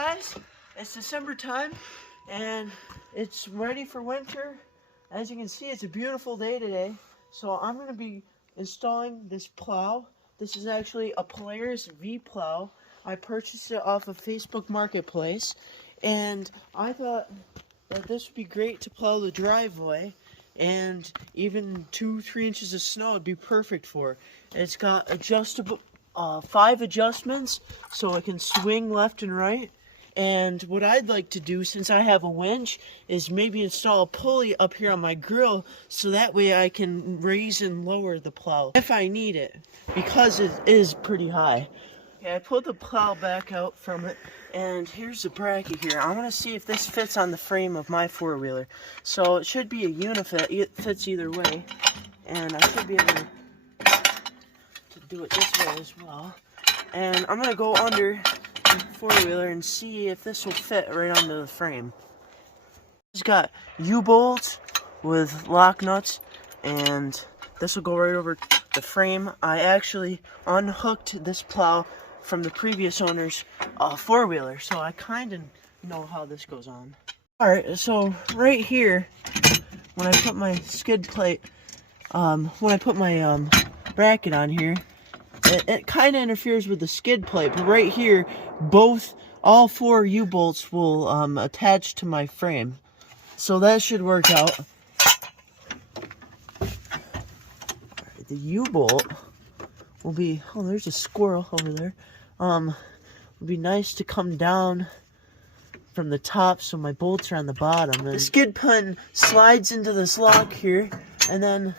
guys, it's December time and it's ready for winter. As you can see, it's a beautiful day today. So I'm going to be installing this plow. This is actually a Polaris V-Plow. I purchased it off of Facebook Marketplace, and I thought that this would be great to plow the driveway, and even 2-3 inches of snow would be perfect for. It's got adjustable 5 adjustments so it can swing left and right. And what I'd like to do, since I have a winch, is maybe install a pulley up here on my grill so that way I can raise and lower the plow if I need it, because it is pretty high. Okay, I pulled the plow back out from it, and here's the bracket here. I want to see if this fits on the frame of my four-wheeler. So it should be a unifit. It fits either way, and I should be able to do it this way as well. And I'm going to go under the four-wheeler and see if this will fit right onto the frame. It's got U-bolts with lock nuts, and this will go right over the frame. I actually unhooked this plow from the previous owner's four-wheeler, so I kind of know how this goes on. Alright, so right here, when I put my skid plate, when I put my bracket on here, it kind of interferes with the skid plate, but right here, all 4 U-bolts will attach to my frame, so that should work out. Right, the U-bolt will be, oh, there's a squirrel over there. Would be nice to come down from the top so my bolts are on the bottom. And the skid pin slides into this lock here, and then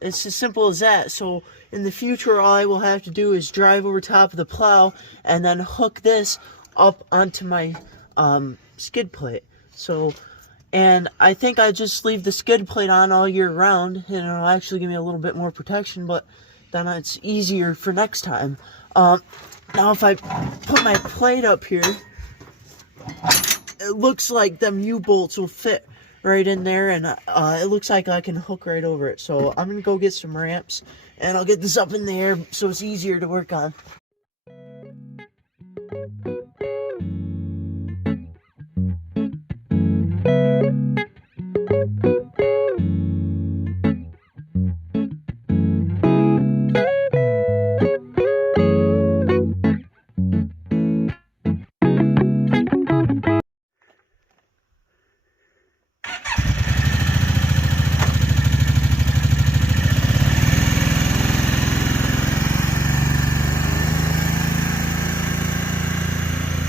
it's as simple as that. So in the future, all I will have to do is drive over top of the plow and then hook this up onto my skid plate. So, and I think I just leave the skid plate on all year round, and it'll actually give me a little bit more protection, but then it's easier for next time. Now if I put my plate up here, it looks like them U-bolts will fit right in there, and it looks like I can hook right over it. So I'm gonna go get some ramps, and I'll get this up in the air so it's easier to work on.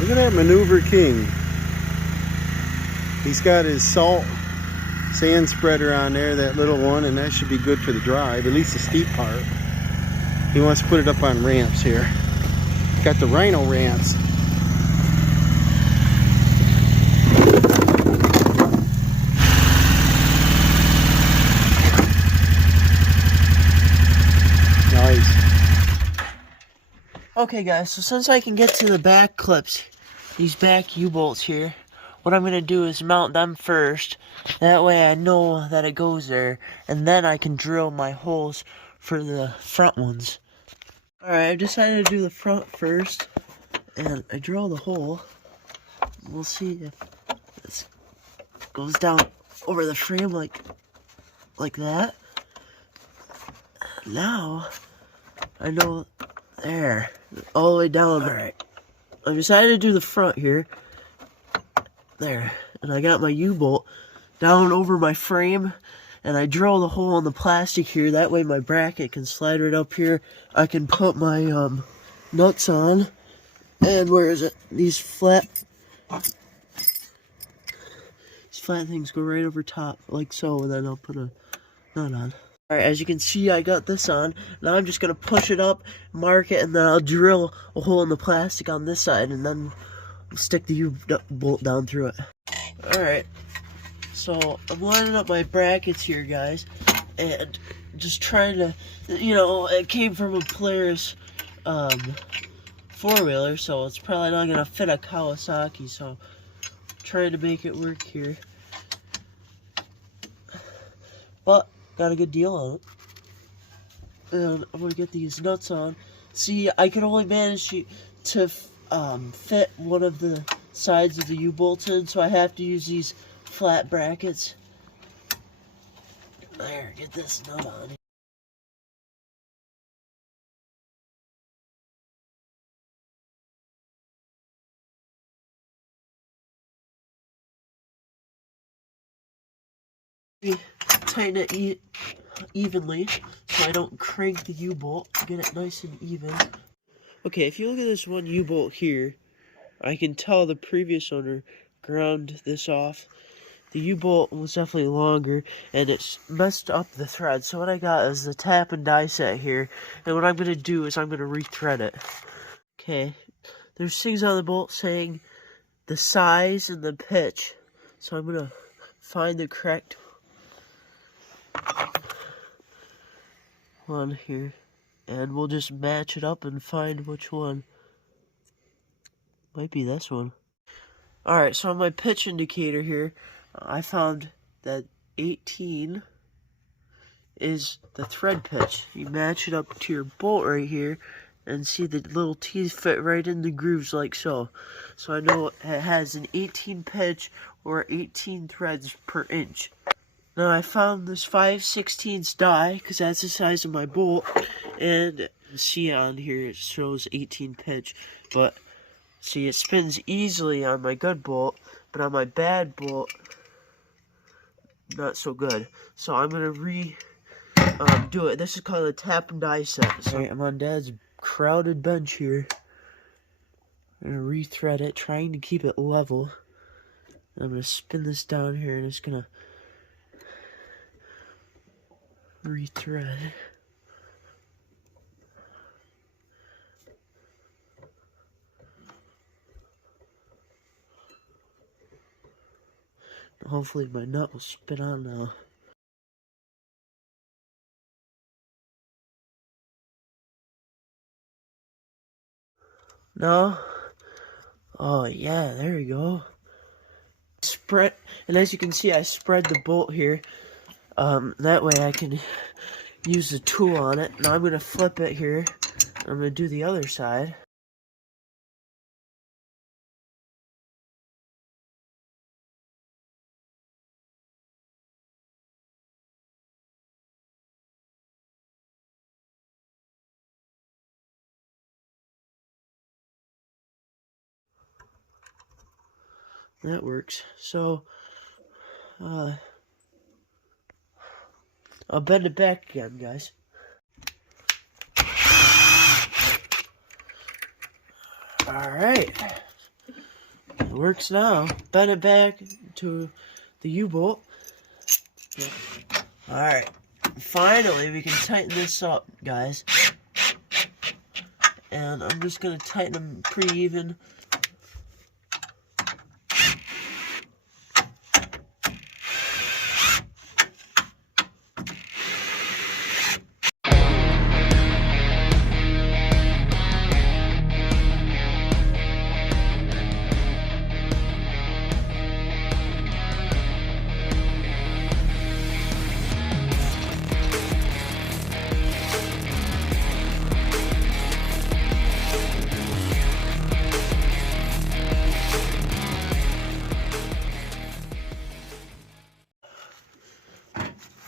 Look at that maneuver king. He's got his sand spreader on there, that little one, and that should be good for the drive, at least the steep part. He wants to put it up on ramps here. Got the Rhino ramps. Nice. Okay guys, so since I can get to the back clips, these back U-bolts here, what I'm going to do is mount them first. That way I know that it goes there, and then I can drill my holes for the front ones. Alright, I've decided to do the front first, and I drill the hole. We'll see if this goes down over the frame like that. Now, I know, there, all the way down. Alright, I decided to do the front here. There, and I got my U-bolt down over my frame, and I drill the hole in the plastic here. That way my bracket can slide right up here. I can put my nuts on, and where is it? These flat things go right over top, like so, and then I'll put a nut on. Alright, as you can see, I got this on. Now I'm just going to push it up, mark it, and then I'll drill a hole in the plastic on this side, and then stick the U-bolt down through it. Alright, so I'm lining up my brackets here, guys, and just trying to, you know, it came from a Polaris four-wheeler, so it's probably not going to fit a Kawasaki, so trying to make it work here. But got a good deal on it. And I'm going to get these nuts on. See, I can only manage to fit one of the sides of the U-bolts in, so I have to use these flat brackets. There, get this nut on. Tighten it evenly so I don't crank the U-bolt. Get it nice and even. Okay, if you look at this one U-bolt here, I can tell the previous owner ground this off. The U-bolt was definitely longer, and it's messed up the thread. So what I got is the tap and die set here, and what I'm going to do is I'm going to rethread it. Okay, there's things on the bolt saying the size and the pitch, so I'm going to find the correct one here, and we'll just match it up and find which one. Might be this one. Alright, so on my pitch indicator here, I found that 18 is the thread pitch. You match it up to your bolt right here and see the little teeth fit right in the grooves like so. So I know it has an 18 pitch or 18 threads per inch. Now I found this 5/16 die because that's the size of my bolt, and see on here it shows 18 pitch, but see it spins easily on my good bolt, but on my bad bolt not so good. So I'm gonna do it. This is called a tap and die set. So I'm on Dad's crowded bench here. I'm gonna rethread it, trying to keep it level. I'm gonna spin this down here and it's gonna rethread. Hopefully my nut will spin on now. No? Oh yeah, there we go. Spread, and as you can see I spread the bolt here. That way I can use the tool on it. Now I'm going to flip it here. I'm going to do the other side. That works. So, I'll bend it back again, guys. Alright. It works now. Bend it back to the U-bolt. Alright. Finally, we can tighten this up, guys. And I'm just going to tighten them pretty even.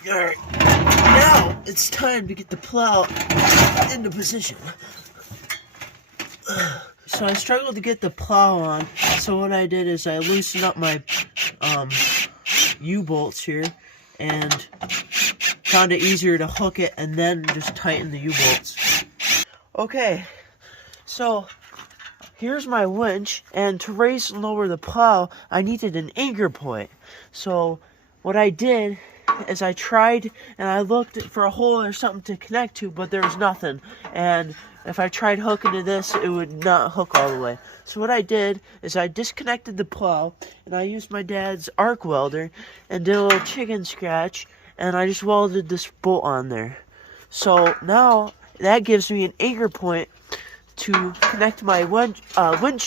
Alright, now it's time to get the plow into position. So I struggled to get the plow on, so what I did is I loosened up my U-bolts here and found it easier to hook it and then just tighten the U-bolts. Okay, so here's my winch, and to raise and lower the plow I needed an anchor point. So what I did is I tried and I looked for a hole or something to connect to, but there was nothing. And if I tried hooking to this, it would not hook all the way. So what I did is I disconnected the plow and I used my dad's arc welder and did a little chicken scratch, and I just welded this bolt on there. So now that gives me an anchor point to connect my winch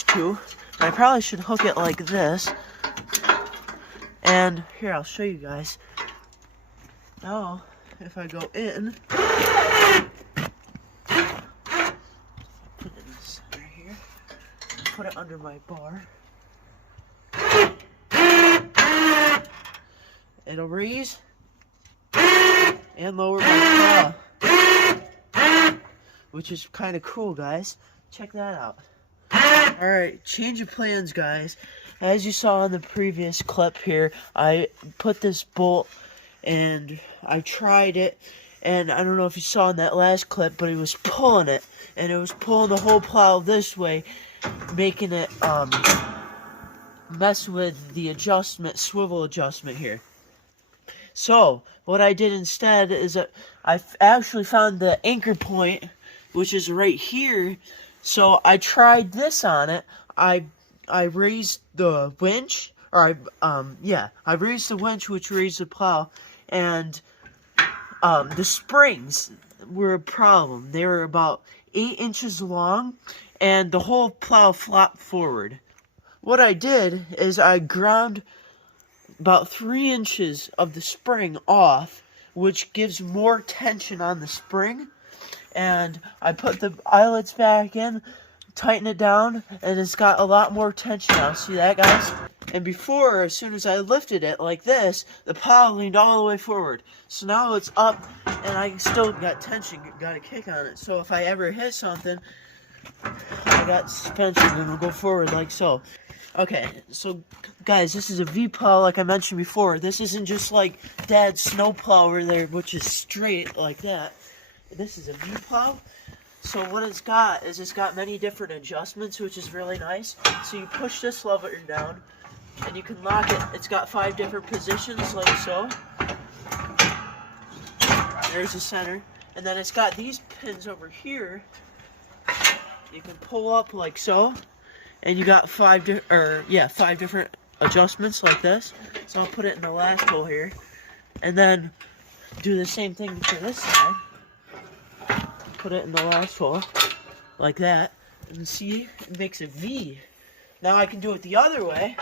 to. I probably should hook it like this. And here, I'll show you guys. Now, if I go in, put it in the center here, put it under my bar. It'll raise and lower my plow, which is kind of cool, guys. Check that out. Alright, change of plans, guys. As you saw in the previous clip here, I put this bolt and I tried it, and I don't know if you saw in that last clip, but it was pulling it, and it was pulling the whole plow this way, making it mess with the adjustment, swivel adjustment here. So what I did instead is I actually found the anchor point, which is right here. So I tried this on it. I raised the winch, or I raised the winch, which raised the plow, and the springs were a problem. They were about 8 inches long, and the whole plow flopped forward. What I did is I ground about 3 inches of the spring off, which gives more tension on the spring, and I put the eyelets back in, tighten it down, and it's got a lot more tension now. See that, guys? And before, as soon as I lifted it like this, the plow leaned all the way forward. So now it's up, and I still got tension, got a kick on it. So if I ever hit something, I got suspension, and it'll go forward like so. Okay, so guys, this is a V-Plow like I mentioned before. This isn't just like Dad's snow plow over there, which is straight like that. This is a V-Plow. So what it's got is it's got many different adjustments, which is really nice. So you push this lever down, and you can lock it. It's got 5 different positions, like so. There's the center. And then it's got these pins over here. You can pull up like so. And you got 5 different adjustments like this. So I'll put it in the last hole here. And then do the same thing to this side. Put it in the last hole like that. And see, it makes a V. Now I can do it the other way.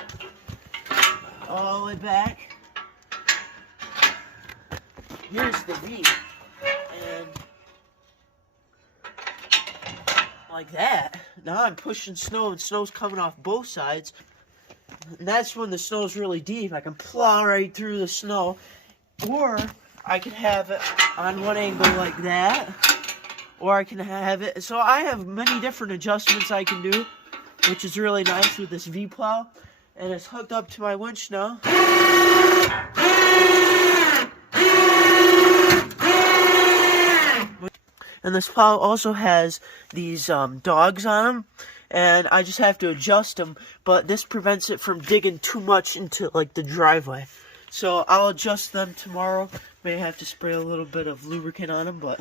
All the way back. Here's the V. And like that. Now I'm pushing snow, and snow's coming off both sides. And that's when the snow's really deep. I can plow right through the snow. Or I can have it on one angle like that. Or I can have it. So I have many different adjustments I can do, which is really nice with this V-Plow. And it's hooked up to my winch now. And this plow also has these dogs on them, and I just have to adjust them, but this prevents it from digging too much into like the driveway. So I'll adjust them tomorrow. May have to spray a little bit of lubricant on them, but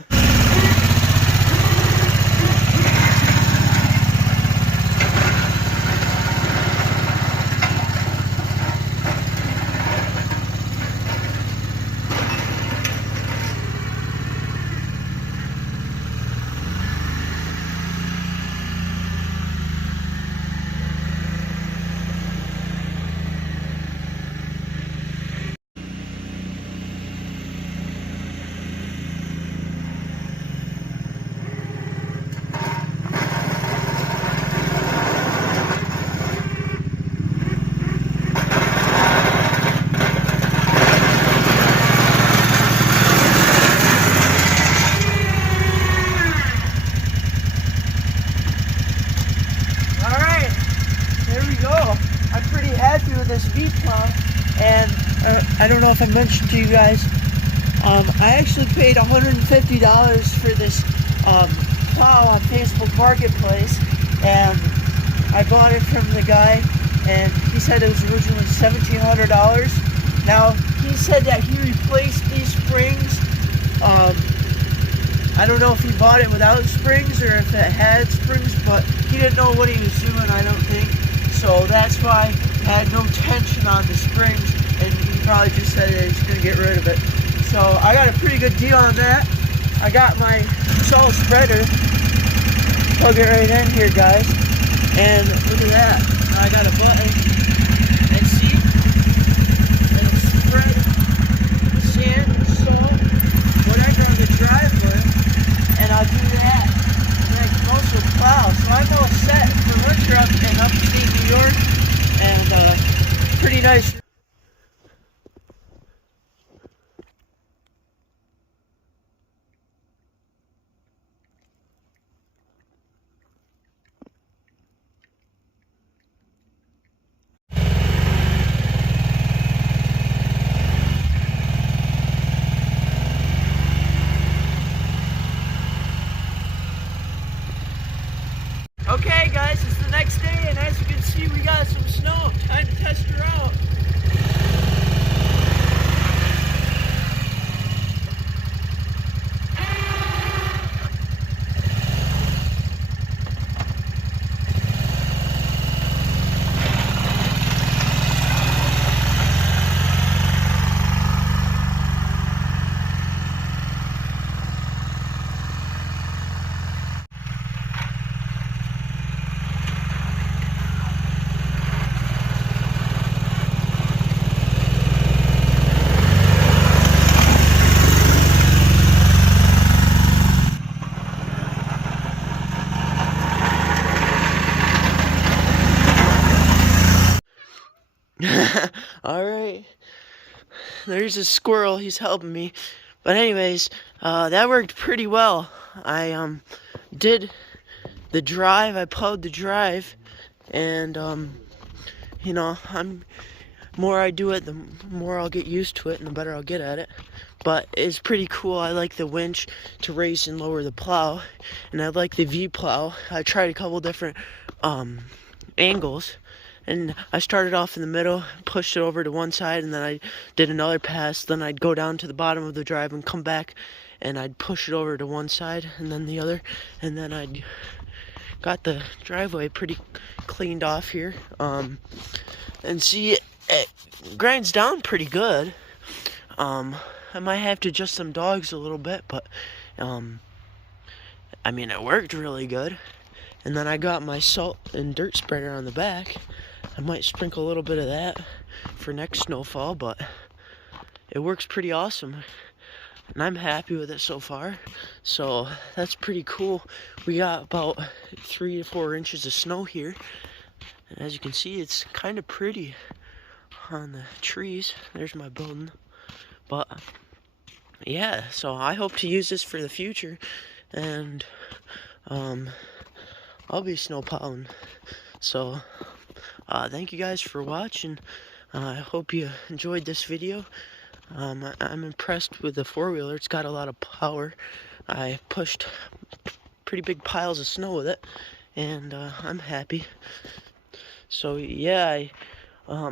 this V-Plow, and I don't know if I mentioned to you guys, I actually paid $150 for this plow on Facebook Marketplace, and I bought it from the guy, and he said it was originally $1,700. Now, he said that he replaced these springs. I don't know if he bought it without springs or if it had springs, but he didn't know what he was doing, I don't think. So that's why it had no tension on the springs, and he probably just said that he's going to get rid of it. So I got a pretty good deal on that. I got my saw spreader, plug it right in here, guys, and look at that. I got a button, and see, it'll spread sand, salt, whatever on the driveway, and I'll do that. And I can also plow, so I'm all set for winter up in upstate New York, and pretty nice. Alright. There's a squirrel, he's helping me. But anyways, that worked pretty well. I did the drive, I plowed the drive, and you know, more I do it, the more I'll get used to it and the better I'll get at it. But it's pretty cool. I like the winch to raise and lower the plow, and I like the V-Plow. I tried a couple different angles, and I started off in the middle, pushed it over to one side, and then I did another pass. Then I'd go down to the bottom of the drive and come back, and I'd push it over to one side and then the other, and then I'd got the driveway pretty cleaned off here. And see, it grinds down pretty good. I might have to adjust some dogs a little bit, but I mean, it worked really good. And then I got my salt and dirt spreader on the back. I might sprinkle a little bit of that for next snowfall, but it works pretty awesome. And I'm happy with it so far. So that's pretty cool. We got about 3 to 4 inches of snow here. And as you can see, it's kind of pretty on the trees. There's my building. But yeah, so I hope to use this for the future. And I'll be snowplowing. So thank you guys for watching. I hope you enjoyed this video. I'm impressed with the four-wheeler. It's got a lot of power. I pushed pretty big piles of snow with it, and I'm happy. So yeah, I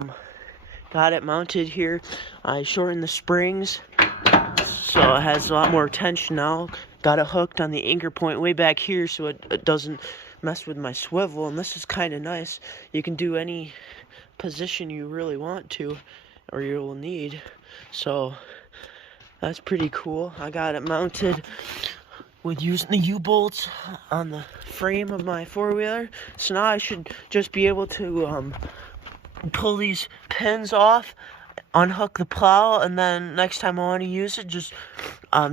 got it mounted here. I shortened the springs, so it has a lot more tension now. Got it hooked on the anchor point way back here, so it doesn't mess with my swivel, and this is kind of nice. You can do any position you really want to, or you will need. So that's pretty cool. I got it mounted with using the U-bolts on the frame of my four-wheeler. So now I should just be able to pull these pins off, unhook the plow, and then next time I want to use it, just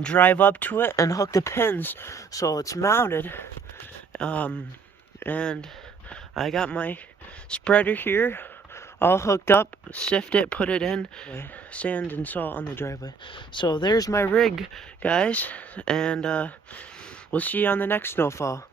drive up to it and hook the pins so it's mounted. And I got my spreader here all hooked up, sift it, put it in, sand and salt on the driveway. So there's my rig, guys, and we'll see you on the next snowfall.